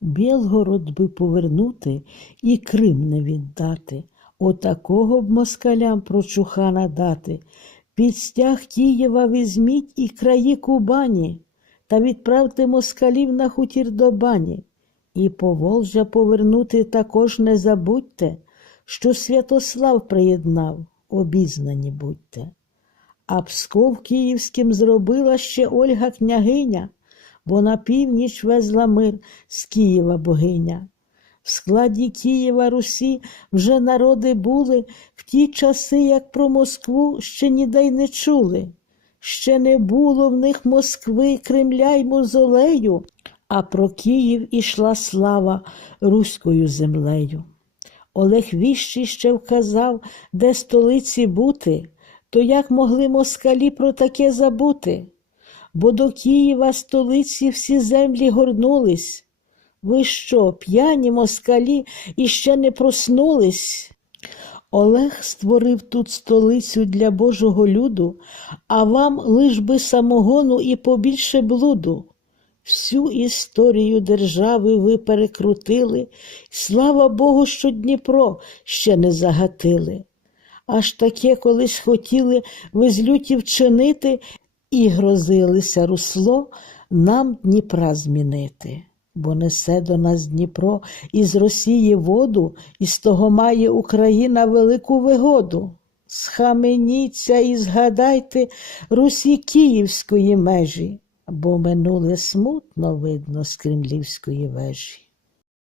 Білгород би повернути і Крим не віддати. Отакого б москалям прочухана дати. Під стяг Києва візьміть і краї Кубані, та відправте москалів на хутір до бані. І Поволжя повернути також не забудьте, що Святослав приєднав, обізнані будьте. А Псков київським зробила ще Ольга княгиня, бо на північ везла мир з Києва богиня. В складі Києва Русі вже народи були в ті часи, як про Москву ще ніде не чули. Ще не було в них Москви, Кремля й мозолею, а про Київ ішла слава руською землею. Олег Віщий ще вказав, де столиці бути, то як могли москалі про таке забути? Бо до Києва столиці всі землі горнулись. Ви що, п'яні москалі іще не проснулись? Олег створив тут столицю для Божого люду, а вам лиш би самогону і побільше блуду. Всю історію держави ви перекрутили, слава Богу, що Дніпро ще не загатили. Аж таке колись хотіли ви з люті вчинити і грозилися русло нам Дніпра змінити. Бо несе до нас Дніпро із Росії воду, і з того має Україна велику вигоду. Схаменіться і згадайте Русі Київської межі, бо минуле смутно видно з кремлівської вежі.